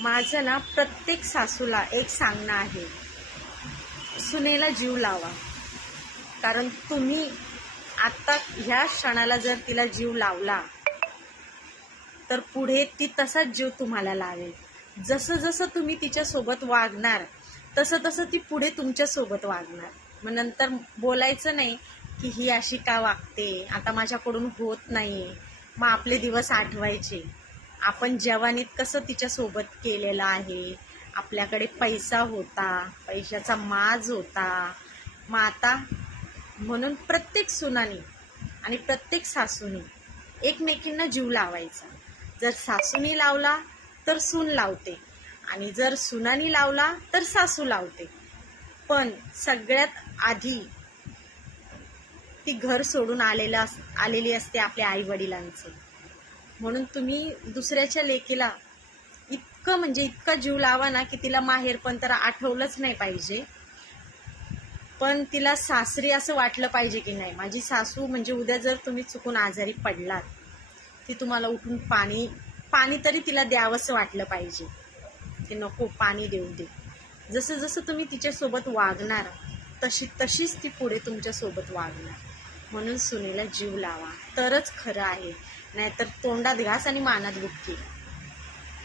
माझं ना प्रत्येक सासूला एक सांगणं आहे, सुनेला जीव लावा. कारण तुम्ही आता ह्या क्षणाला जर तिला जीव लावला तर पुढे ती तसाच जीव तुम्हाला लावेल. जसं जसं तुम्ही तिच्यासोबत वागणार तसं तसं ती पुढे तुमच्यासोबत वागणार. मग नंतर बोलायचं नाही की ही अशी का वागते, आता माझ्याकडून होत नाही. मग आपले दिवस आठवायचे, आपण जवानीत कसं तिच्यासोबत केलेलं आहे. आपल्याकडे पैसा होता, पैशाचा माज होता. मग आता म्हणून प्रत्येक सुनानी आणि प्रत्येक सासूनी एकमेकींना जीव लावायचा. जर सासूनी लावला तर सून लावते, आणि जर सुनानी लावला तर सासू लावते. पण सगळ्यात आधी ती घर सोडून आलेली असते आपल्या आई वडिलांचं. म्हणून तुम्ही दुसऱ्याच्या लेकीला इतका जीव लावा ना की तिला माहेर पण तर आठवलंच नाही पाहिजे. पण तिला सासरी असं वाटलं पाहिजे की नाही, माझी सासू म्हणजे उद्या जर तुम्ही चुकून आजारी पडलात, ती तुम्हाला उठून पाणी तरी तिला द्यावंसं वाटलं पाहिजे की नको पाणी देऊ दे. जसं जसं तुम्ही तिच्यासोबत वागणार तशीच ती पुढे तुमच्यासोबत वागणार. म्हणून सुनेला जीव लावा तरच खरं आहे, नाहीतर तोंडात घास आणि मानात बुक्की.